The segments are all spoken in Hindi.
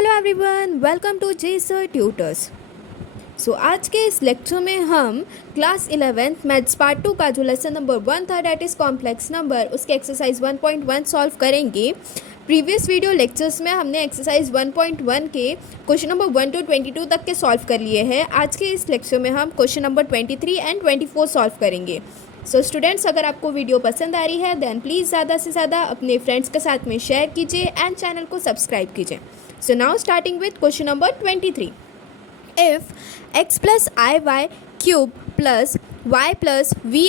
Hello everyone, welcome to J sir tutors. आज के इस लेक्चर में हम क्लास 11th मैथ्स पार्ट 2 का जो लेसन नंबर 1 था डैट इज़ कॉम्प्लेक्स नंबर, उसके एक्सरसाइज 1.1 सॉल्व करेंगे। प्रीवियस वीडियो लेक्चर्स में हमने एक्सरसाइज 1.1 के क्वेश्चन नंबर 1 to 22 तक के सॉल्व कर लिए हैं। आज के इस लेक्चर में हम क्वेश्चन नंबर 23 एंड 24 सॉल्व करेंगे। स्टूडेंट्स, अगर आपको वीडियो पसंद आ रही है देन प्लीज़ ज़्यादा से ज़्यादा अपने फ्रेंड्स के साथ में शेयर कीजिए एंड चैनल को सब्सक्राइब कीजिए। Now starting with question number 23. If x plus iy cube plus y plus vi,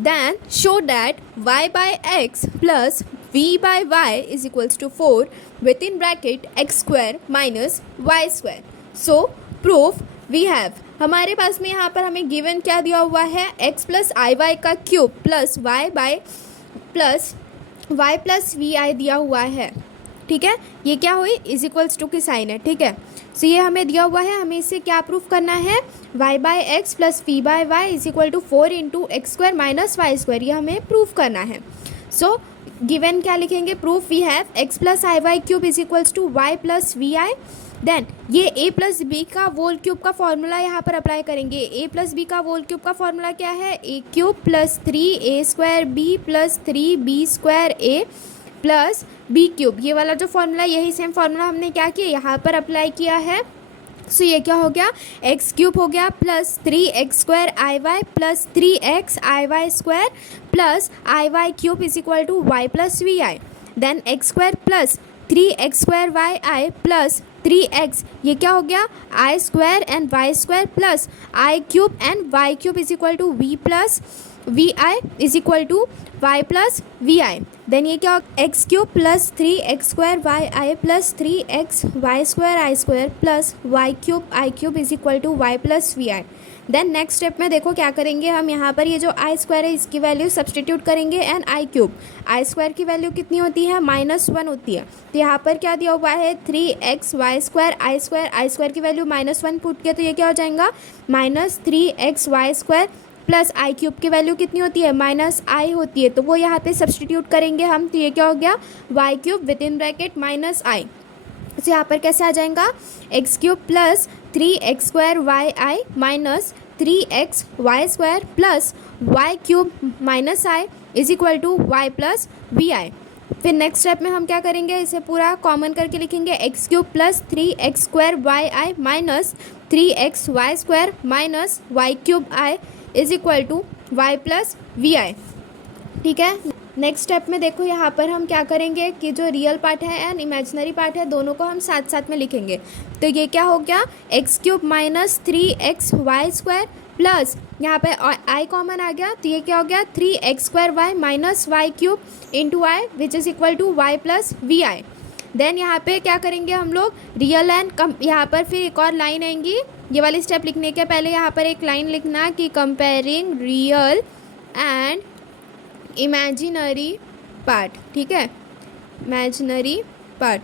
then show that y by x plus v by y is equals to 4 within bracket x square minus y square. So proof we have. हमारे पास में यहाँ पर हमें गिवन क्या दिया हुआ है, x प्लस आई वाई का cube plus Y by plus Y plus V I दिया हुआ है। ठीक है, ये क्या हुई, इज इक्वल्स टू की साइन है। ठीक है, सो ये हमें दिया हुआ है, हमें इसे क्या प्रूफ करना है, y by X plus V by Y is equal to 4 into X square minus Y square, ये हमें प्रूफ करना है। सो गिवन क्या लिखेंगे, proof we have x plus I Y cube is equals to Y plus V I. Then ये a प्लस बी का वोल क्यूब का फॉर्मूला यहाँ पर अप्लाई करेंगे। a प्लस बी का वोल क्यूब का फॉर्मूला क्या है, a cube plus 3a square b plus 3b square a plus B cube. ये वाला जो फॉर्मूला, यही सेम फॉर्मूला हमने क्या किया, यहाँ पर अप्लाई किया है। सो ये क्या हो गया, एक्स क्यूब हो गया plus 3x square I Y plus 3x I Y square plus I Y cube is equal to Y plus V I. Then X square plus 3x square Y I plus 3x, ये क्या हो गया, I square and Y square plus I cube and Y cube is equal to V plus V I is equal to Y plus V I. Then ये क्या, X cube plus 3x square Y I plus 3x Y square I square plus Y cube I cube is equal to Y plus V I. Then next step में देखो क्या करेंगे हम, यहाँ पर ये जो आई स्क्वायर है इसकी वैल्यू सब्सटीट्यूट करेंगे and I cube, I square की वैल्यू कितनी होती है, -1 होती है। तो यहाँ पर क्या दिया हुआ है, 3x Y square I square की वैल्यू -1 पुट के, तो ये क्या हो जाएगा, -3x वाई स्क्वायर प्लस आई क्यूब की वैल्यू कितनी होती है, -i होती है, तो वो यहाँ पे सब्सटीट्यूट करेंगे हम। तो ये क्या हो गया, Y cube with in bracket -i। तो यहाँ पर कैसे आ जाएगा, X cube plus 3x square Y I minus 3x Y square plus Y cube minus I is equal to Y plus V I. फिर नेक्स्ट स्टेप में हम क्या करेंगे, इसे पूरा कॉमन करके लिखेंगे, X cube plus 3x square Y I minus 3x Y square minus Y cube I is equal to Y plus V I. ठीक है, नेक्स्ट स्टेप में देखो यहाँ पर हम क्या करेंगे कि जो रियल पार्ट है एंड इमेजिनरी पार्ट है दोनों को हम साथ साथ में लिखेंगे। तो ये क्या हो गया, X cube minus 3x Y square plus यहाँ पे आई कॉमन आ गया, तो ये क्या हो गया, 3x square Y minus Y cube into I which is equal to Y plus V I. Then यहाँ पे क्या करेंगे हम लोग, रियल एंड यहाँ पर फिर एक और लाइन आएंगी। ये वाली स्टेप लिखने के पहले यहाँ पर एक लाइन लिखना कि comparing real and imaginary part. ठीक है, इमेजिनरी पार्ट,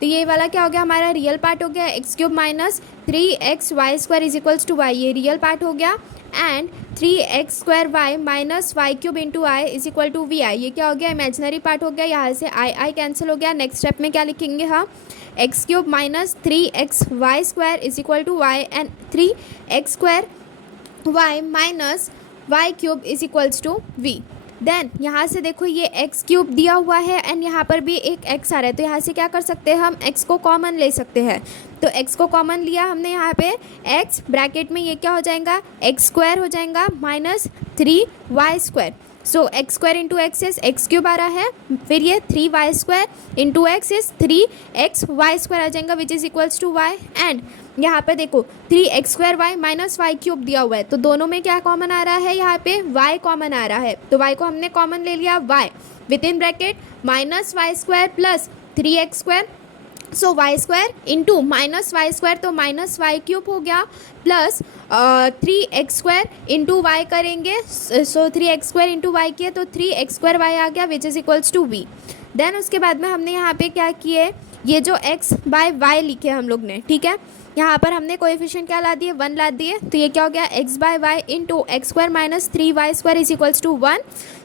तो ये वाला क्या हो गया, हमारा रियल पार्ट हो गया, X cube minus 3x Y square is equals to Y, ये रियल पार्ट हो गया, and 3x square Y minus Y cube into I is equal to V I, ये क्या हो गया, इमेजिनरी पार्ट हो गया। यहाँ से आई कैंसिल हो गया। नेक्स्ट स्टेप में क्या लिखेंगे हम, X cube minus 3x Y square is equal to Y and 3x square Y minus Y cube is equals to V. Then यहाँ से देखो ये एक्स क्यूब दिया हुआ है एंड यहाँ पर भी एक एक्स आ रहा है, तो यहाँ से क्या कर सकते हैं हम, एक्स को कॉमन ले सकते हैं। तो एक्स को कॉमन लिया हमने यहाँ पे, एक्स ब्रैकेट में ये क्या हो जाएगा, एक्स स्क्वायर हो जाएगा minus 3y square. So X square into X is X cube आ रहा है, फिर ये 3y square into X is 3x Y square आ जाएगा which is equals to Y. And यहाँ पे देखो 3x square Y minus Y cube दिया हुआ है, तो दोनों में क्या कॉमन आ रहा है, यहाँ पे y कॉमन आ रहा है, तो y को हमने कॉमन ले लिया, y with in bracket minus Y square plus 3x square, so Y square into minus Y square, तो माइनस वाई क्यूब हो गया plus 3x square into Y करेंगे, सो 3x स्क्वायर इंटू वाई किया तो 3x स्क्वायर वाई आ गया which is equals to V. Then उसके बाद में हमने यहाँ पे क्या किए, ये जो x बाय वाई लिखे हम लोग ने, ठीक है, यहाँ पर हमने कोएफिशिएंट क्या ला दिए, 1 ला दिए, तो ये क्या हो गया, x by Y into X square minus 3y² is equals to 1।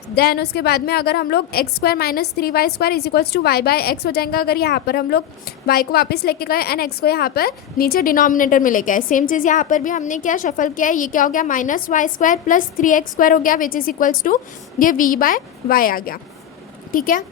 Then उसके बाद में अगर हम लोग X square minus 3y² is equals to Y by X हो जाएगा, अगर यहाँ पर हम लोग y को वापस लेके गए एंड x को यहाँ पर नीचे डिनोमिनेटर में लेके आए, सेम चीज़ यहाँ पर भी हमने क्या शफल किया है, ये क्या हो गया, -y² प्लस 3x² हो गया विच इज़ इक्वल्स टू ये v बाय वाई आ गया, ठीक है।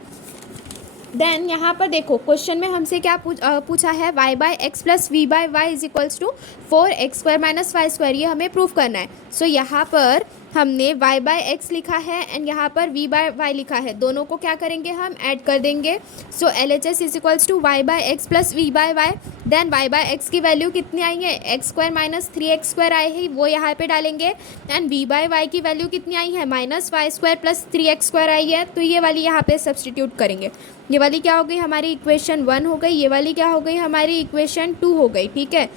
देन यहाँ पर देखो क्वेश्चन में हमसे क्या पूछा है, y by X plus V by Y is equals to 4x² minus y², ये हमें प्रूफ करना है। सो यहाँ पर हमने y बाय एक्स लिखा है एंड यहाँ पर v बाय वाई लिखा है, दोनों को क्या करेंगे, हम ऐड कर देंगे। So LHS is equals to y by X plus V by Y. Then y by X की वैल्यू कितनी आई है, x² माइनस 3x² आई है, वो यहाँ पे डालेंगे एंड v बाय वाई की वैल्यू कितनी आई है, -y² प्लस 3x² आई है, तो ये वाली यहाँ पे सब्सटीट्यूट करेंगे। ये वाली क्या हो गई हमारी इक्वेशन 1 हो गई, ये वाली क्या हो गई हमारी इक्वेशन 2 हो गई, ठीक है।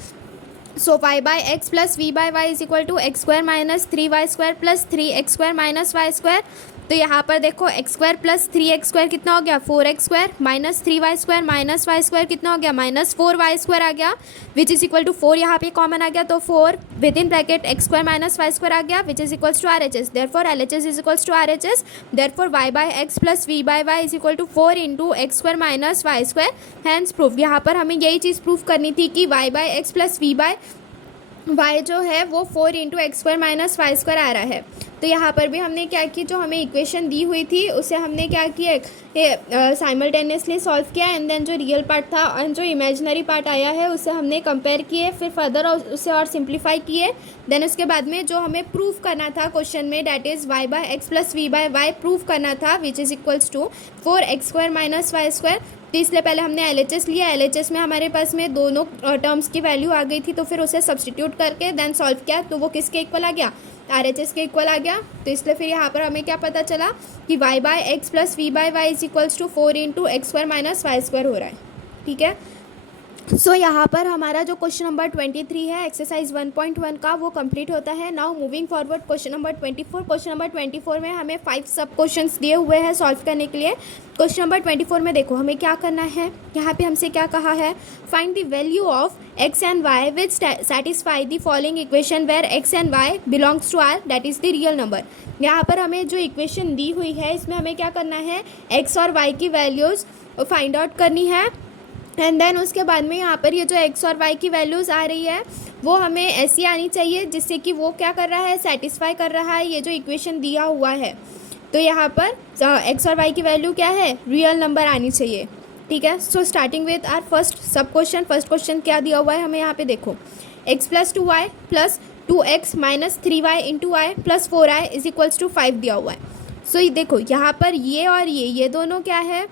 So y by X plus V by Y is equal to x² minus 3y² plus 3x² minus y²। तो यहाँ पर देखो x² प्लस 3x² कितना हो गया, 4x² minus 3y² minus y² कितना हो गया, -4y² आ गया विच इज़ इक्वल टू 4, यहाँ पे कॉमन आ गया तो 4 with in bracket x² minus y² आ गया which is equals to RHS। Therefore LHS is equals to RHS, therefore y by X plus V by Y is equal to 4 into x² minus y²। Hence proof, यहाँ पर हमें यही चीज़ प्रूफ करनी थी कि y by X plus V by Y जो है वो 4 इंटू x² माइनस y² आ रहा है। तो यहाँ पर भी हमने क्या किया, जो हमें इक्वेशन दी हुई थी उसे हमने क्या किया, साइमल्टेनियसली सॉल्व किया एंड देन जो रियल पार्ट था एंड जो इमेजिनरी पार्ट आया है उसे हमने कंपेयर किए, फिर फर्दर उसे और सिंप्लीफाई किए। देन उसके बाद में जो हमें प्रूफ करना था क्वेश्चन में, that is y by X plus V by Y proof करना था which is equals to 4x² minus y²। तो इसलिए पहले हमने LHS लिया, LHS में हमारे पास में दोनों टर्म्स की वैल्यू आ गई थी, तो फिर उसे सब्सटीट्यूट करके देन सॉल्व किया, तो वो किसके इक्वल आ गया, RHS के इक्वल आ गया। तो इसलिए फिर यहाँ पर हमें क्या पता चला कि y by X plus V by Y is equals to 4 into x² minus y² हो रहा है, ठीक है। सो यहाँ पर हमारा जो क्वेश्चन नंबर 23 है एक्सरसाइज 1.1 का वो कंप्लीट होता है। Now moving forward question number 24। Question number 24 में हमें 5 सब क्वेश्चंस दिए हुए हैं सॉल्व करने के लिए। क्वेश्चन नंबर 24 में देखो हमें क्या करना है, यहाँ पे हमसे क्या कहा है, find the value of x and y which satisfy the following equation where x and y belongs to r, that is the real number. यहाँ पर हमें जो इक्वेशन दी हुई है इसमें हमें क्या करना है, x और y की वैल्यूज़ फाइंड आउट करनी है एंड देन उसके बाद में यहाँ पर ये जो x और y की वैल्यूज़ आ रही है वो हमें ऐसी आनी चाहिए जिससे कि वो क्या कर रहा है, सेटिस्फाई कर रहा है ये जो इक्वेशन दिया हुआ है। तो यहाँ पर x और y की वैल्यू क्या है, रियल नंबर आनी चाहिए, ठीक है। So starting with our first sub question. First question क्या दिया हुआ है हमें, यहाँ पे देखो x plus 2y plus 2x minus 3y into y plus 4i is equals to 5 दिया हुआ है। सो ये देखो यहाँ पर ये और ये दोनों क्या है,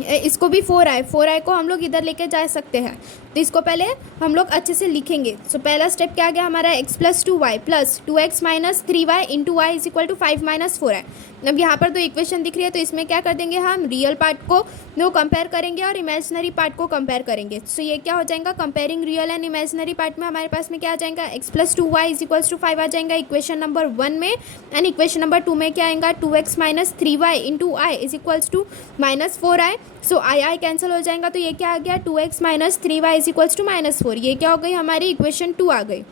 इसको भी 4i को हम लोग इधर लेके जा सकते हैं, तो इसको पहले हम लोग अच्छे से लिखेंगे। सो पहला स्टेप क्या आ गया हमारा, x plus 2y plus 2x minus 3y into y is equal to 5 minus 4i। अब यहाँ पर तो इक्वेशन दिख रही है तो इसमें क्या कर देंगे, हम रियल पार्ट को वो कंपेयर करेंगे और इमेजिनरी पार्ट को कंपेयर करेंगे। सो ये क्या हो जाएगा, comparing real and imaginary part में हमारे पास में क्या आ जाएगा, x plus 2y is equals to 5 आ जाएगा इक्वेशन नंबर 1 में, एंड इक्वेशन नंबर 2 में क्या आएगा, 2x minus 3y into I is equals to minus 4i। So i cancel हो जाएगा, तो ये क्या आ गया, 2x minus 3y is equals to -4। ये क्या हो गई हमारी इक्वेशन 2 आ गई।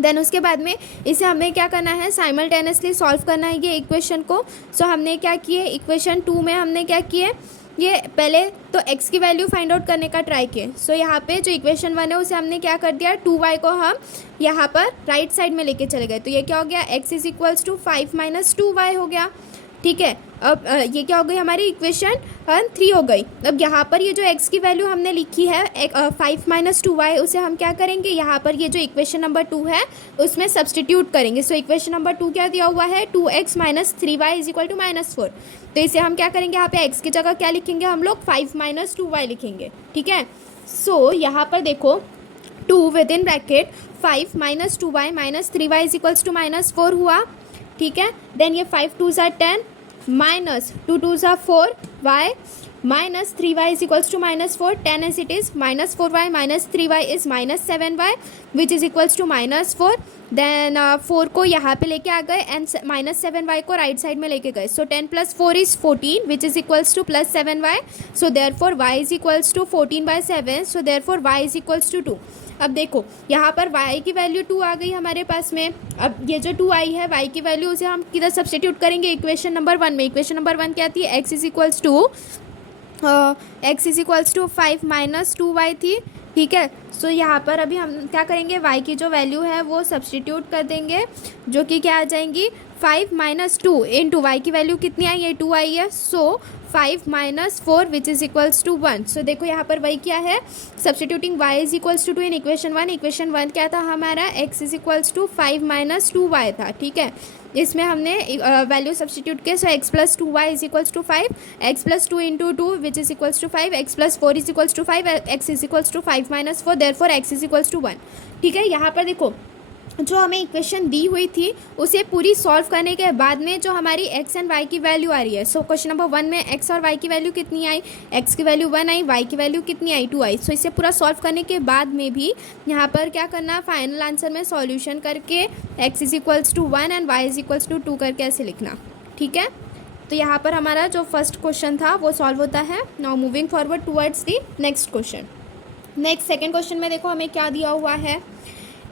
देन उसके बाद में इसे हमें क्या करना है, साइमल्टेनियसली सॉल्व करना है ये इक्वेशन को। सो हमने क्या किए, इक्वेशन 2 में हमने क्या किए, ये पहले तो x की वैल्यू फाइंड आउट करने का ट्राई किए। सो यहाँ पे जो इक्वेशन 1 है उसे हमने क्या कर दिया, 2y को हम यहाँ पर राइट साइड में लेके चले गए, तो ये क्या हो गया, x is equals to 5 minus 2y हो गया, ठीक है। अब ये क्या हो गई हमारी इक्वेशन 3 हो गई। अब यहाँ पर ये जो x की वैल्यू हमने लिखी है 5 माइनस 2y, उसे हम क्या करेंगे, यहाँ पर ये जो इक्वेशन नंबर 2 है उसमें सब्सटीट्यूट करेंगे। सो इक्वेशन नंबर 2 क्या दिया हुआ है, 2x minus 3y is equal to -4। तो इसे हम क्या करेंगे, यहाँ पे x की जगह क्या लिखेंगे हम लोग, 5 माइनस 2y लिखेंगे, ठीक है। सो यहाँ पर देखो 2 with in bracket 5 minus 2y minus 3y is equals to -4 हुआ, ठीक है। देन ये 5 2 ज़ा 10 माइनस 2 2 ज़ा 4 y minus 3y is equals to minus 4, 10 as it is, minus 4y minus 3y is minus 7y which is equals to minus 4. Then 4 को यहाँ पे लेके आ गए एंड माइनस 7y को राइट साइड में लेके गए. So 10 plus 4 is 14 which is equals to plus 7y. So therefore y is equals to 14/7. So therefore y is equals to 2. अब देखो यहाँ पर y की वैल्यू 2 आ गई हमारे पास में. अब ये जो 2 आई है y की वैल्यू उसे हम किधर सब्सटीट्यूट करेंगे, इक्वेशन नंबर 1 में. इक्वेशन नंबर 1 क्या थी, x is equals to 5 minus 2y थी. ठीक है. सो यहाँ पर अभी हम क्या करेंगे, y की जो वैल्यू है वो सब्सटीट्यूट कर देंगे, जो कि क्या आ जाएंगी 5 माइनस 2 इंटू वाई की वैल्यू कितनी आई है, 2 आई है. So 5 minus 4 which is equals to 1. So देखो यहाँ पर वही क्या है, substituting y is equals to 2 in equation 1. Equation 1 क्या था हमारा, x is equals to 5 minus 2y था. ठीक है. इसमें हमने वैल्यू सब्सटीट्यूट किया. So x plus 2y is equals to 5, x plus 2 into 2 which is equals to 5, x plus 4 is equals to 5, x is equals to 5 minus 4, therefore x is equals to 1. ठीक है. यहाँ पर देखो जो हमें इक्वेशन दी हुई थी उसे पूरी सॉल्व करने के बाद में जो हमारी x एंड y की वैल्यू आ रही है. सो क्वेश्चन नंबर 1 में x और y की वैल्यू कितनी आई, x की वैल्यू 1 आई, y की वैल्यू कितनी आई, 2 आई. सो इसे पूरा सॉल्व करने के बाद में भी यहाँ पर क्या करना, फाइनल आंसर में सॉल्यूशन करके x is equals to 1 and y is equals to 2 करके ऐसे लिखना. ठीक है. तो यहाँ पर हमारा जो फर्स्ट क्वेश्चन था वो सॉल्व होता है. Now moving forward towards the next question. Next second question में देखो हमें क्या दिया हुआ है,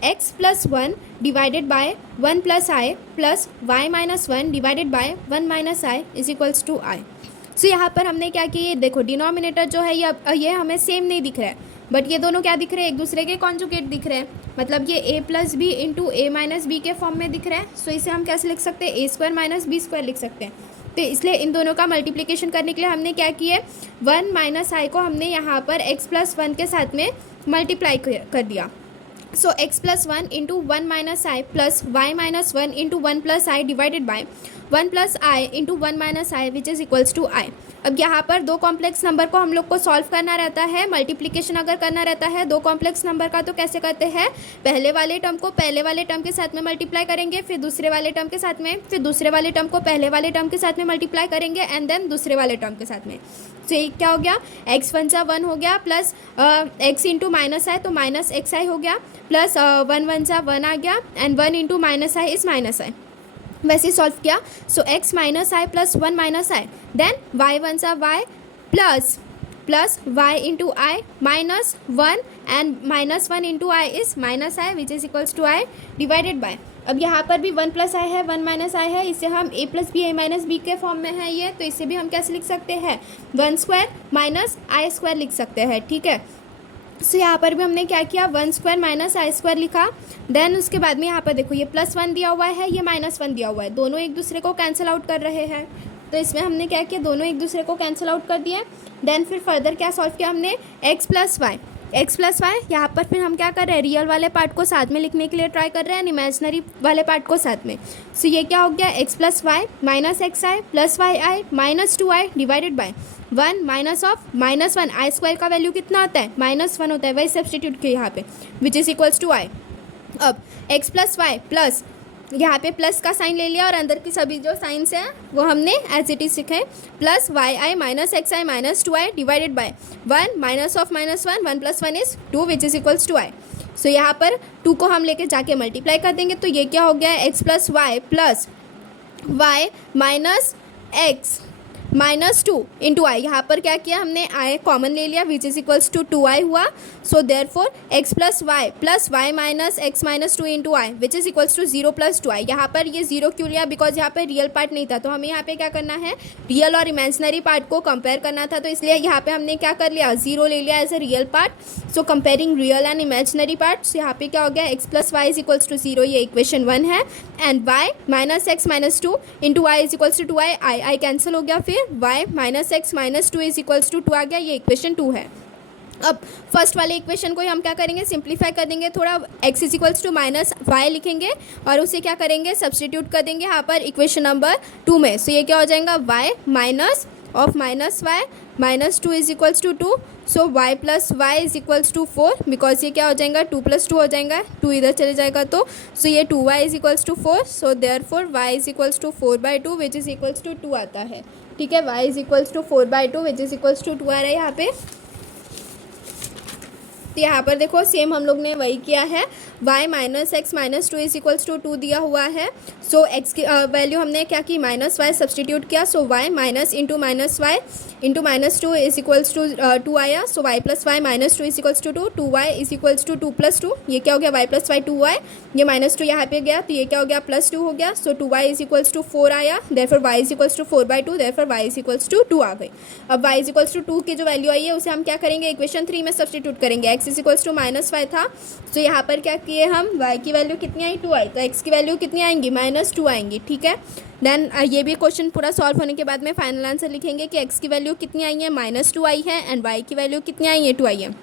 x plus 1 divided by 1 plus I plus Y minus 1 divided by 1 minus I is equals to I. So यहाँ पर हमने क्या किया, देखो डिनोमिनेटर जो है ये हमें सेम नहीं दिख रहा है, बट ये दोनों क्या दिख रहे हैं, एक दूसरे के कॉन्जुगेट दिख रहे हैं. मतलब ये a plus b into a minus b के फॉर्म में दिख रहा है. सो इसे हम कैसे लिख सकते हैं, ए स्क्वायर माइनस बी स्क्वायर लिख सकते हैं. तो इसलिए इन दोनों का मल्टीप्लिकेशन करने के लिए हमने क्या किया, 1 माइनस आई को हमने यहाँ पर x प्लस 1 के साथ में मल्टीप्लाई कर दिया. So x plus 1 into 1 minus I plus Y minus 1 into 1 plus I divided by 1 plus I into 1 minus I which is equals to I. अब यहाँ पर दो कॉम्प्लेक्स नंबर को हम लोग को सॉल्व करना रहता है, मल्टीप्लिकेशन अगर करना रहता है दो कॉम्प्लेक्स नंबर का, तो कैसे करते हैं, पहले वाले टर्म को पहले वाले टर्म के साथ में मल्टीप्लाई करेंगे, फिर दूसरे वाले टर्म के साथ में, फिर दूसरे वाले टर्म को पहले वाले टर्म के साथ में मल्टीप्लाई करेंगे एंड देन दूसरे वाले टर्म के साथ में. तो ये क्या हो गया, x 1 सा 1 हो गया प्लस x इंटू माइनस आई तो माइनस एक्स आई हो गया प्लस 1 1 सा 1 आ गया and 1 into minus I is minus I. वैसे सॉल्व किया. So x minus I plus 1 minus I, then y 1 सा y plus y into I minus 1 and minus 1 into I is minus I which is equals to I divided by. अब यहाँ पर भी 1 प्लस आई है 1 माइनस आई है, इसे हम a plus b a minus b के फॉर्म में है ये, तो इसे भी हम कैसे लिख सकते हैं, 1 स्क्वायर माइनस आई स्क्वायर लिख सकते हैं. ठीक है. सो यहाँ पर भी हमने क्या किया, 1 स्क्वायर माइनस आई स्क्वायर लिखा. देन उसके बाद में यहाँ पर देखो ये प्लस 1 दिया हुआ है, ये माइनस 1 दिया हुआ है, दोनों एक दूसरे को कैंसिल आउट कर रहे हैं. तो इसमें हमने क्या किया, दोनों एक दूसरे को कैंसिल आउट कर दिए. देन फिर फर्दर क्या सॉल्व किया हमने, x प्लस वाई. यहाँ पर फिर हम क्या कर रहे हैं, रियल वाले पार्ट को साथ में लिखने के लिए ट्राई कर रहे हैं, इमेजिनरी वाले पार्ट को साथ में. सो ये क्या हो गया, x plus Y minus x i plus y I minus 2 i divided by 1 minus of minus 1, i square का वैल्यू कितना आता है, माइनस 1 होता है, वही सब्सटीट्यूट किया यहाँ पे विच इज़ इक्वल्स टू आई. अब x प्लस वाई प्लस यहाँ पे प्लस का साइन ले लिया और अंदर की सभी जो साइंस हैं वो हमने एज इट इज सीखे, plus y I minus x i minus 2 i divided by 1 minus of minus 1, 1 plus 1 is 2 which is equals to I. So यहाँ पर 2 को हम लेके जाके मल्टीप्लाई कर देंगे, तो ये क्या हो गया, x plus Y minus x minus 2 into i. यहाँ पर क्या किया हमने, आई कॉमन ले लिया which is equals to 2 i हुआ. So therefore x plus Y minus x minus 2 into I which is equals to 0 plus 2 i. यहाँ पर ये 0 क्यों लिया, बिकॉज यहाँ पर रियल पार्ट नहीं था, तो हमें यहाँ पे क्या करना है, रियल और इमेजिनरी पार्ट को कंपेयर करना था, तो इसलिए यहाँ पे हमने क्या कर लिया, 0 ले लिया as a real part. So comparing real and imaginary part. यहाँ पे क्या हो गया, x plus y is equals to 0, ये इक्वेशन 1 है, and y minus x minus 2 into I is equals to 2 i cancel हो गया, फिर y minus x minus 2 is equals to 2 आ गया, ये इक्वेशन 2 है. अब फर्स्ट वाले इक्वेशन को हम क्या करेंगे, सिंप्लीफाई कर देंगे, थोड़ा x is equals to minus y लिखेंगे और उसे क्या करेंगे, सब्सटीट्यूट कर देंगे यहाँ पर इक्वेशन नंबर 2 में. सो ये क्या हो जाएगा, y minus of minus y minus 2 is equals to 2. So y plus y is equals to 4, because ये क्या हो जाएगा, 2 प्लस 2 हो जाएगा, 2 इधर चले जाएगा, तो सो ये 2y is equals to 4. So therefore y is equals to 4/2 which is equals to 2 आता है. ठीक है। y is equals to 4/2 which is equals to 2 आ रहा है यहाँ पे। तो यहाँ पर देखो सेम हम लोग ने वही किया है, y minus x minus 2 is equals to 2 दिया हुआ है। सो x की वैल्यू हमने क्या की, माइनस वाई सब्सटीट्यूट किया। So y minus into y into -2 is equals to 2 आया। So y plus Y minus 2 is equals to 2, 2y is equals to 2 plus 2, ये क्या हो गया y प्लस वाई 2y, ये -2 यहाँ पे गया तो ये क्या हो गया +2 हो गया। सो 2y इज इक्वल्स टू 4 आया, therefore y is equals to 4/2, therefore y is equals to 2 आ गई। अब y इज इक्वल्स टू 2 की जो वैल्यू आई है उसे हम क्या करेंगे, इक्वेशन 3 में सब्सटीट्यूट करेंगे। x इज इक्वल्स टू -5 था, तो यहाँ पर क्या किए हम, y की वैल्यू कितनी आई 2 आई, तो x की वैल्यू कितनी आएंगी -2 आएंगी। ठीक है, देन ये भी क्वेश्चन पूरा सॉल्व होने के बाद में फाइनल आंसर लिखेंगे कि x की वैल्यू कितनी आई है, -2 आई है, एंड y की वैल्यू कितनी आई है, 2 आई है।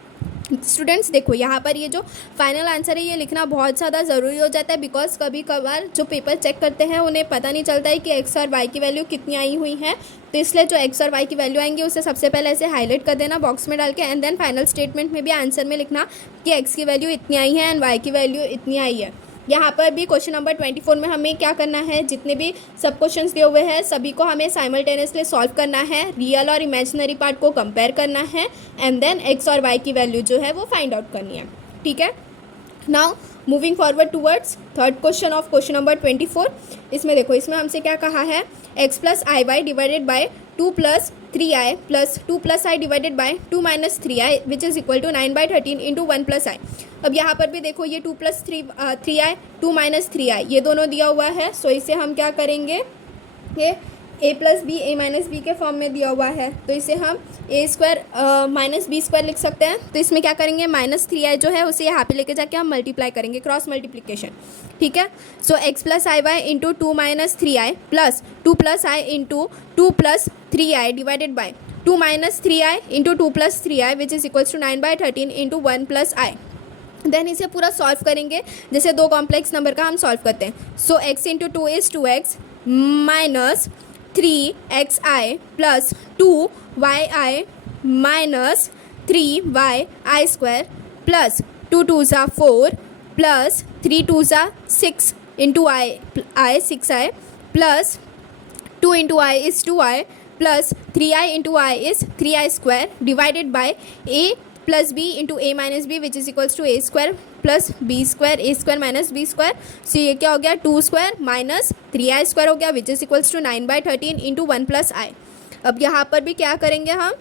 स्टूडेंट्स देखो यहाँ पर ये जो फाइनल आंसर है ये लिखना बहुत ज़्यादा ज़रूरी हो जाता है, बिकॉज कभी कभार जो पेपर चेक करते हैं उन्हें पता नहीं चलता है कि x और y की वैल्यू कितनी आई हुई है। तो इसलिए जो x और y की वैल्यू आएंगी उसे सबसे पहले ऐसे हाईलाइट कर देना बॉक्स में डाल के, एंड देन फाइनल स्टेटमेंट में भी आंसर में लिखना कि x की वैल्यू इतनी आई है एंड y की वैल्यू इतनी आई है। यहाँ पर भी क्वेश्चन नंबर 24 में हमें क्या करना है, जितने भी सब क्वेश्चंस दिए हुए हैं सभी को हमें साइमल्टेनियसली सॉल्व करना है, रियल और इमेजिनरी पार्ट को कंपेयर करना है, एंड देन x और y की वैल्यू जो है वो फाइंड आउट करनी है। ठीक है, now moving forward towards third question of question number 24। इसमें देखो, इसमें हमसे क्या कहा है, x plus I y divided by 2 plus 3i plus 2 plus I divided by 2 minus 3i which is equal to 9/13 into 1 plus i. अब यहाँ पर भी देखो ये 2 प्लस 3i 2 माइनस 3i ये दोनों दिया हुआ है। सो इसे हम क्या करेंगे, ये a plus b a minus b के फॉर्म में दिया हुआ है, तो इसे हम a square minus b square लिख सकते हैं। तो इसमें क्या करेंगे, -3i जो है उसे यहाँ पे लेके जाके हम मल्टीप्लाई करेंगे, क्रॉस मल्टीप्लिकेशन। ठीक है, so x plus I y into 2 minus 3i plus 2 plus I into 2 plus 3i divided by 2 minus 3i into 2 plus 3i which is equals to 9/13 into 1 plus i. Then इसे पूरा सॉल्व करेंगे जैसे दो कॉम्प्लेक्स नंबर का हम सॉल्व करते हैं। So x into 2 is 2x minus 3xi plus 2yi minus 3yi square plus 2 2 ज़ा 4 प्लस 3 2 ज़ा 6 into i 6i plus 2 into i is 2i plus 3i into i is 3i square divided by a plus b into a minus b which is equals to a square plus b square, a square minus b square. So ये क्या हो गया, 2 स्क्वायर माइनस 3i स्क्वायर हो गया which is equals to 9/13 into 1 plus i. अब यहाँ पर भी क्या करेंगे हम,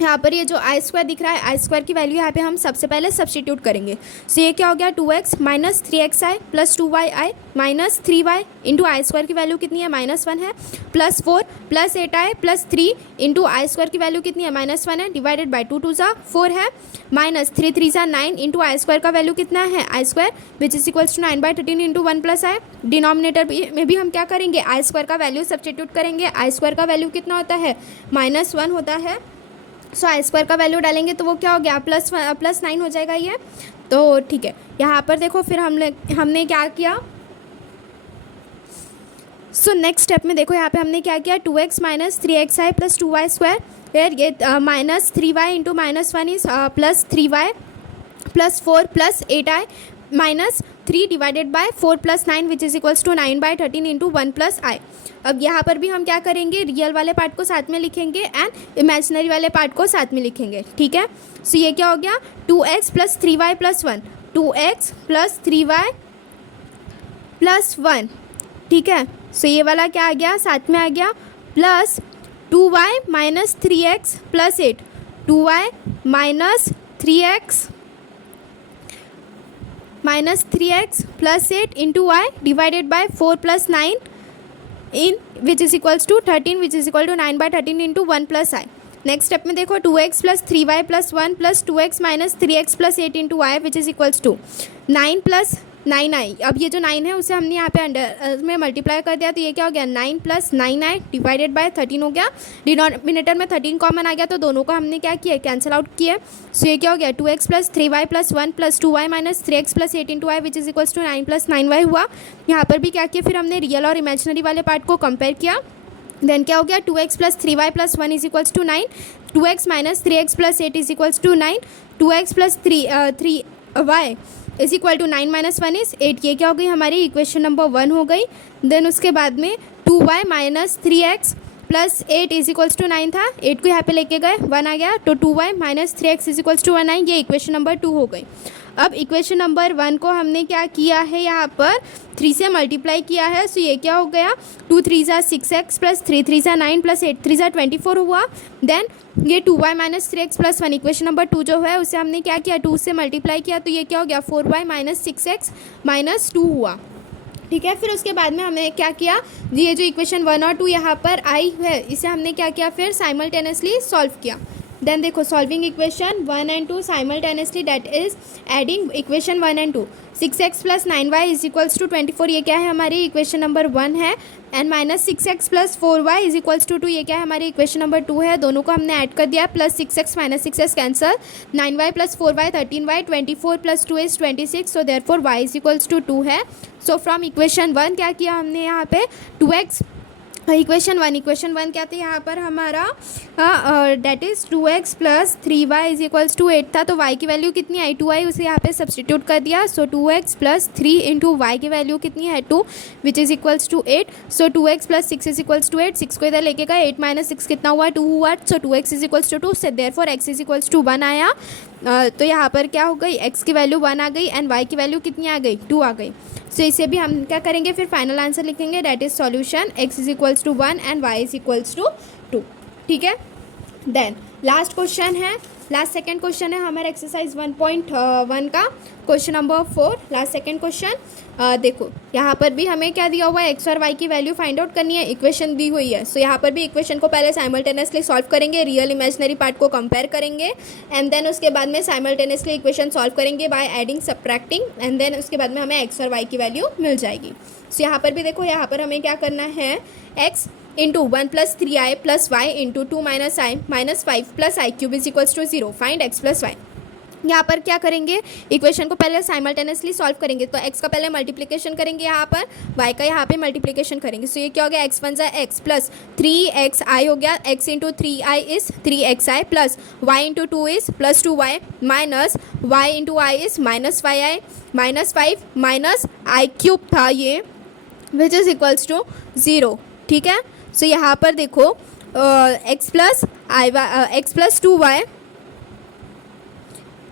यहाँ पर ये जो आई स्क्वायर दिख रहा है, आई स्क्वायर की वैल्यू यहाँ पे हम सबसे पहले सब्सटीट्यूट करेंगे। सो ये क्या हो गया, 2x minus 3xi plus 2yi minus 3y into i square की वैल्यू कितनी है, -1 है, plus 4 plus 8i plus 3 into i square की वैल्यू कितनी है, -1 है, डिवाइडेड बाई 2 2 ज़ा 4 है, माइनस 3 3 ज़ा 9 इंटू आई स्क्वायर का वैल्यू कितना है, i square which is equals to 9/13 into 1 plus i. Denominator में भी हम क्या करेंगे, आई स्क्वायर का वैल्यू सब्सटीट्यूट करेंगे। आई स्क्वायर का वैल्यू कितना होता है, -1 होता है। सो आई स्क्वायर का वैल्यू डालेंगे तो वो क्या हो गया, प्लस 9 हो जाएगा ये। तो ठीक है, यहाँ पर देखो फिर हमने क्या किया, सो नेक्स्ट स्टेप में देखो यहाँ पे हमने क्या किया, 2x minus 3xi plus 2y square, फिर ये minus 3y into -1 is plus 3y plus 4 plus 8i minus 3 divided by 4 plus 9 which is equals to 9/13 into 1 plus i. अब यहाँ पर भी हम क्या करेंगे, रियल वाले पार्ट को साथ में लिखेंगे एंड इमेजिनरी वाले पार्ट को साथ में लिखेंगे। ठीक है, सो ये क्या हो गया, 2x plus 3y plus 1, 2x plus 3y plus 1। ठीक है, सो ये वाला क्या आ गया, साथ में आ गया, plus 2y minus 3x plus 8, 2y minus 3x plus 8 into y divided by 4 plus 9 in which is equals to 13 which is equal to 9/13 into 1 plus i. Next step में देखो, 2x plus 3y plus 1 plus 2x minus 3x plus 8 into y which is equals to 9 plus 9i। अब ये जो 9 है उसे हमने यहाँ पे अंडर में मल्टीप्लाई कर दिया, तो ये क्या हो गया, 9 प्लस 9i डिवाइडेड बाय 13 हो गया। डिनोमिनेटर में 13 कॉमन आ गया तो दोनों को हमने क्या किया, कैंसिल आउट किया। सो ये क्या हो गया, 2x plus 3y plus 1 plus 2y minus 3x plus 8 into y which is equals to 9 plus 9y हुआ। यहाँ पर भी क्या किया, फिर हमने रियल और इमेजिनरी वाले पार्ट को कंपेयर किया। देन क्या हो गया, 2x plus 3y plus 1 is equals to 9, 2x minus 3x plus 8 is equals to 9, 2x plus 3y is equal to 9 minus 1 is 8। ये क्या हो गई, हमारी इक्वेशन नंबर 1 हो गई। देन उसके बाद में 2y minus 3x plus 8 is equals to 9 था, 8 को यहाँ पे लेके गए, 1 आ गया, तो 2y minus 3x is equals to 1 आई, ये इक्वेशन नंबर 2 हो गई। अब इक्वेशन नंबर 1 को हमने क्या किया है, यहाँ पर 3 से मल्टीप्लाई किया है, सो ये क्या हो गया, 2 3 ज़ा 6x प्लस 3 3 ज़ा 9 प्लस 8 3 ज़ा 24 हुआ। देन ये 2y minus 3x plus 1 equation number 2 जो है उसे हमने क्या किया, 2 से मल्टीप्लाई किया, तो ये क्या हो गया, 4y माइनस 6x माइनस 2 हुआ। ठीक है, फिर उसके बाद में हमने क्या किया, ये जो इक्वेशन 1 और 2 यहाँ पर आई है, इसे हमने क्या किया, फिर साइमल्टेनियसली सॉल्व किया। देन देखो solving equation 1 and 2 simultaneously, that is adding equation 1 and 2, 6x plus 9y is equals to 24, ये क्या है, हमारी इक्वेशन नंबर 1 है, and minus 6x plus 4y is equals to 2, ये क्या है, हमारी इक्वेशन नंबर 2 है। दोनों को हमने ऐड कर दिया, plus 6x minus 6x cancel, 9y plus 4y 13y, 24 plus 2 is 26, so therefore y is equals to 2 है। सो फ्रॉम इक्वेशन 1 क्या किया हमने यहाँ पे, 2x, इक्वेशन 1 क्या था यहाँ पर हमारा, that is 2x plus 3y is equals to 8 था, तो y की वैल्यू कितनी आई, 2i, उसे यहाँ पे सब्सटीट्यूट कर दिया, so 2x plus 3 into y की वैल्यू कितनी है 2 which is equals to 8, so 2x plus 6 is equals to 8, 6 को इधर लेके गए, 8 माइनस 6 कितना हुआ, 2 हुआ, so 2x is equals to 2, therefore x is equals to 1 आया। तो यहाँ पर क्या हो गई, x की वैल्यू 1 आ गई एंड y की वैल्यू कितनी आ गई, 2 आ गई। सो इसे भी हम क्या करेंगे, फिर फाइनल आंसर लिखेंगे, that is solution x is equals to 1 and y is equals to 2। ठीक है, देन लास्ट क्वेश्चन है, लास्ट सेकंड क्वेश्चन है हमारा एक्सरसाइज 1.1 का question number 4, last second question. देखो यहाँ पर भी हमें क्या दिया हुआ है, एक्स और वाई की वैल्यू फाइंड आउट करनी है, इक्वेशन दी हुई है। सो यहाँ पर भी इक्वेशन को पहले साइमल्टेनियसली सॉल्व करेंगे, रियल इमेजिनरी पार्ट को कंपेयर करेंगे, एंड देन उसके बाद में साइमल्टेनियसली इक्वेशन सॉल्व करेंगे by adding subtracting, and then उसके बाद में हमें एक्स और वाई की वैल्यू मिल जाएगी। सो यहाँ पर भी देखो, यहाँ पर हमें क्या करना है, x into 1 plus 3i plus y into 2 minus i minus 5 plus I cube is equals to 0, find x plus y. यहाँ पर क्या करेंगे, इक्वेशन को पहले साइमल्टेनियसली सॉल्व करेंगे, तो x का पहले मल्टीप्लिकेशन करेंगे यहाँ पर, y का यहाँ पे मल्टीप्लिकेशन करेंगे। सो ये क्या हो गया, x वन ज़ा x प्लस 3xi हो गया, x into 3i is 3xi plus y into 2 is plus 2y minus y into I is minus 5i minus 5 minus I cube था ये, विच इज़ इक्वल्स टू 0। ठीक है, सो यहाँ पर देखो x plus 2y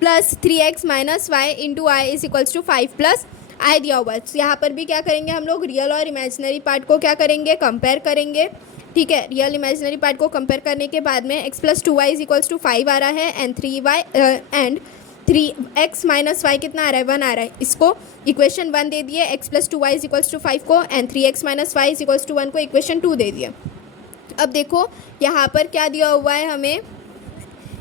plus 3x minus y into I is equals to 5 plus i दिया हुआ है। तो यहाँ पर भी क्या करेंगे हम लोग, रियल और इमेजिनरी पार्ट को क्या करेंगे, कंपेयर करेंगे। ठीक है, रियल इमेजिनरी पार्ट को कंपेयर करने के बाद में x plus 2y is equals to 5 आ रहा है, एंड 3x माइनस वाई कितना आ रहा है, 1 आ रहा है। इसको इक्वेशन 1 दे दिए, x plus 2y is equals to 5 को, and 3x minus y is equals to 1 को इक्वेशन 2 दे दिया। अब देखो यहाँ पर क्या दिया हुआ है हमें,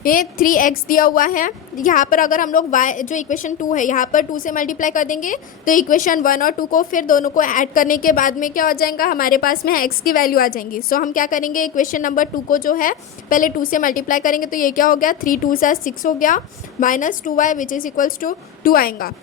ये 3x दिया हुआ है, यहाँ पर अगर हम लोग y जो इक्वेशन 2 है यहाँ पर 2 से मल्टीप्लाई कर देंगे, तो इक्वेशन 1 और 2 को फिर दोनों को ऐड करने के बाद में क्या हो जाएगा, हमारे पास में x की वैल्यू आ जाएंगी। सो हम क्या करेंगे, इक्वेशन नंबर 2 को जो है पहले 2 से मल्टीप्लाई करेंगे, तो ये क्या हो गया, 3 2 सा 6 हो गया, minus 2y which is equals to 2 आएगा।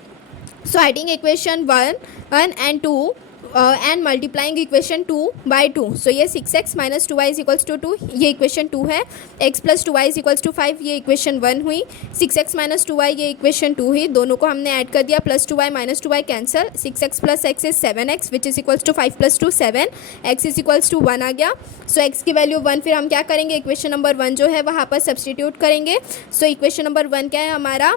So adding equation 1 and 2 and multiplying equation 2 by 2, so ये 6x minus 2y is equals to 2, ये इक्वेशन 2 है, x plus 2y is equals to 5, ये इक्वेशन 1 हुई, 6x माइनस 2y ये इक्वेशन 2 हुई, दोनों को हमने ऐड कर दिया, plus 2y minus 2y cancel, 6x plus x is 7x which is equals to 5 plus 2 7, x is equals to 1 आ गया। सो x की वैल्यू 1, फिर हम क्या करेंगे, इक्वेशन नंबर 1 जो है वहाँ पर सब्सटीट्यूट करेंगे। सो इक्वेशन नंबर 1 क्या है हमारा,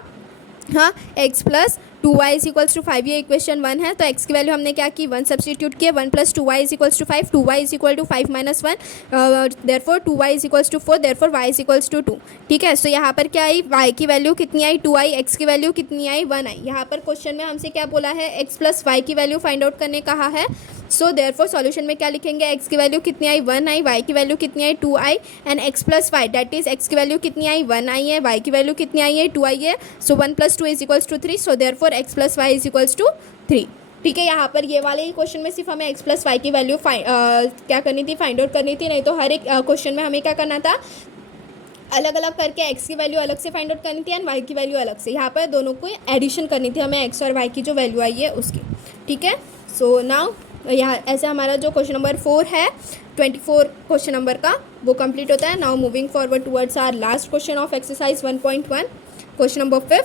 हाँ, x plus 2y is equals to 5, ये इक्वेशन 1 है, तो x की वैल्यू हमने क्या की, 1 सब्सटीट्यूट किया, 1 plus 2y is equals to 5, 2y is equal to 5 minus 1, therefore 2y is equals to 4, therefore y is equals to 2। ठीक है, सो यहाँ पर क्या आई, y की वैल्यू कितनी आई, 2 आई, x की वैल्यू कितनी आई, 1 आई। यहाँ पर क्वेश्चन में हमसे क्या बोला है, x प्लस वाई की वैल्यू फाइंड आउट करने कहा है। सो देयरफॉर सॉल्यूशन में क्या लिखेंगे, x की वैल्यू कितनी आई, 1 आई, y की वैल्यू कितनी आई, 2 i, and x plus y, that is x की वैल्यू कितनी आई, 1 आई है, y की वैल्यू कितनी आई है, 2 आई है। So 1 plus 2 is equals to 3, so therefore x plus y is equals to 3। ठीक है, यहाँ पर ये वाले क्वेश्चन में सिर्फ हमें x प्लस वाई की वैल्यू क्या करनी थी, फाइंड आउट करनी थी, नहीं तो हर एक क्वेश्चन में हमें क्या करना था, अलग अलग करके x की वैल्यू अलग से फाइंड आउट करनी थी एंड y की वैल्यू अलग से, यहाँ पर दोनों को एडिशन करनी थी हमें, x और y की जो वैल्यू आई है उसकी। ठीक है, सो नाउ यहाँ ऐसे हमारा जो क्वेश्चन नंबर 4 है 24 क्वेश्चन नंबर का वो कंप्लीट होता है। Now moving forward towards our last question of exercise 1.1, question number 5।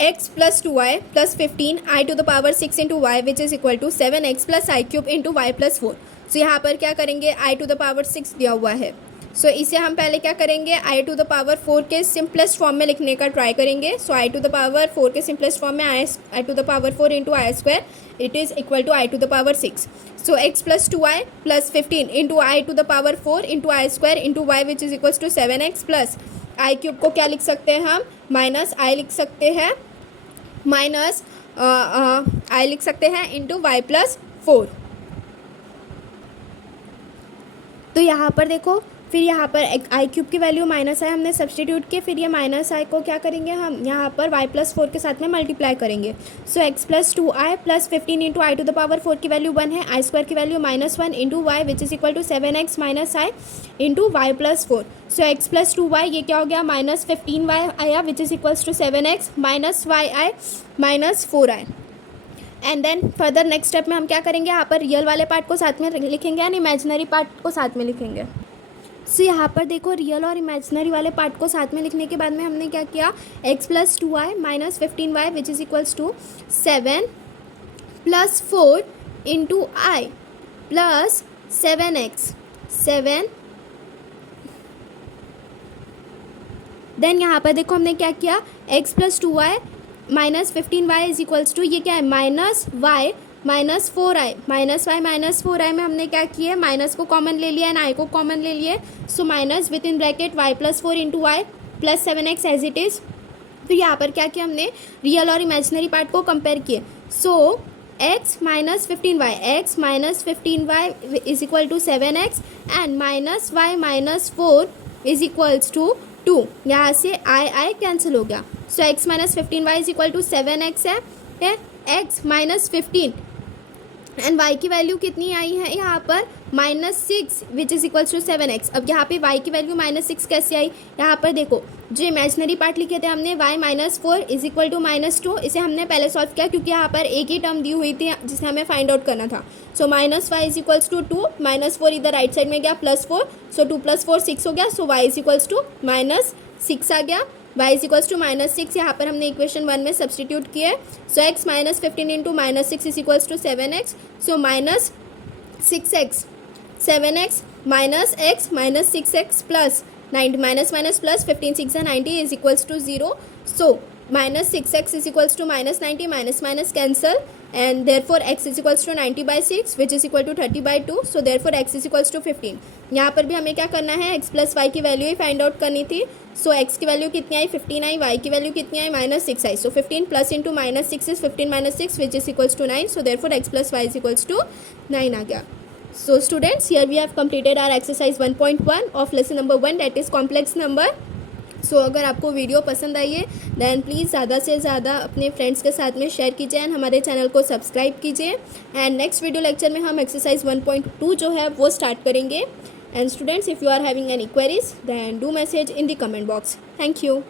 x plus 2y plus 15 I to the power 6 into y which is equal to 7x plus I cube into y plus 4. सो यहाँ पर क्या करेंगे, I to the power 6 दिया हुआ है. सो इसे हम पहले क्या करेंगे, I to the power 4 के सिंपलेस्ट फॉर्म में लिखने का ट्राई करेंगे. सो I to the power 4 के सिंपलेस्ट फॉर्म में I to the power 4 into i square it is equal to I to the power 6. So x plus 2y प्लस 15 into I to the power 4 into i square into y which is equals to 7x plus I cube को क्या लिख सकते हैं हम, माइनस आई लिख सकते हैं, माइनस आई लिख सकते हैं इंटू वाई प्लस 4. तो यहाँ पर देखो, फिर यहाँ पर आई क्यूब की वैल्यू माइनस आई हमने सब्सटीट्यूट किए, फिर ये माइनस आई को क्या करेंगे हम यहाँ पर वाई प्लस 4 के साथ में मल्टीप्लाई करेंगे. So x plus 2i plus 15 into i to the power 4 की वैल्यू 1 है, आई स्क्वायर की value -1 into y which is equal to 7x minus i into y plus 4. So x plus 2y ये क्या हो गया, -15y आया which is equals to 7x minus y I minus 4i. And then further next step में हम क्या करेंगे, यहाँ पर रियल वाले पार्ट को साथ में लिखेंगे एंड इमेजिनरी पार्ट को साथ में लिखेंगे. सो यहाँ पर देखो, रियल और इमेजिनरी वाले पार्ट को साथ में लिखने के बाद में हमने क्या किया, x plus 2y minus 15y which is equals to 7 plus 4 into i plus 7x 7. Then यहाँ पर देखो हमने क्या किया, x plus 2y minus 15y is equals to ये क्या है, minus y minus 4i, minus y minus 4i में हमने क्या किया, माइनस को कॉमन ले लिया एंड आई को कॉमन ले लिए. So minus with in bracket y plus 4 into y plus 7x as it is. तो यहाँ पर क्या किया हमने, रियल और इमेजिनरी पार्ट को कंपेयर किए. So x minus 15y, x minus 15y is equal to 7x and minus y minus 4 is equals to 2. यहाँ से आई कैंसिल हो गया. So x minus 15y is equal to 7x है, x माइनस 15 एंड y की वैल्यू कितनी आई है यहाँ पर, -6 विच इज़ इक्वल्स टू 7x. अब यहाँ पे y की वैल्यू -6 कैसे आई, यहाँ पर देखो जो इमेजिनरी पार्ट लिखे थे हमने y minus 4 is equal to -2, इसे हमने पहले सॉल्व किया क्योंकि यहाँ पर एक ही टर्म दी हुई थी जिसे हमें फाइंड आउट करना था. सो -y इज इक्वल्स टू 2, -4 इधर राइट साइड में गया +4, सो 2 + 4 6 हो गया. सो y इज इक्वल्स टू -6 आ गया, y इज इक्वल्स टू -6. यहाँ पर हमने इक्वेशन 1 में सब्सटीट्यूट किया है. So x minus 15 into -6 is equals to 7x. So -6x 7x minus x minus 6x plus 90 minus minus plus 15 6 90 is equals to 0. So -6x is equals to -90 minus minus cancel and therefore x is equals to 90/6 which is equal to 30/2. so therefore x is equals to 15. यहाँ पर भी हमें क्या करना है, x प्लस वाई की वैल्यू ही फाइंड आउट करनी थी. सो x की वैल्यू कितनी आई, 15 आई, y की वैल्यू कितनी आई, -6 आई. So 15 plus into -6 is 15 minus 6 which is equals to 9. So therefore x plus y is equals to 9 आ गया. So students, here we have completed our exercise 1.1 of lesson number 1 that is complex number. सो अगर आपको वीडियो पसंद आई है दैन प्लीज़ ज़्यादा से ज़्यादा अपने फ्रेंड्स के साथ में शेयर कीजिए एंड हमारे चैनल को सब्सक्राइब कीजिए. एंड नेक्स्ट वीडियो लेक्चर में हम एक्सरसाइज 1.2 जो है वो स्टार्ट करेंगे. And students, if you are having any queries than do message in the comment box. Thank you.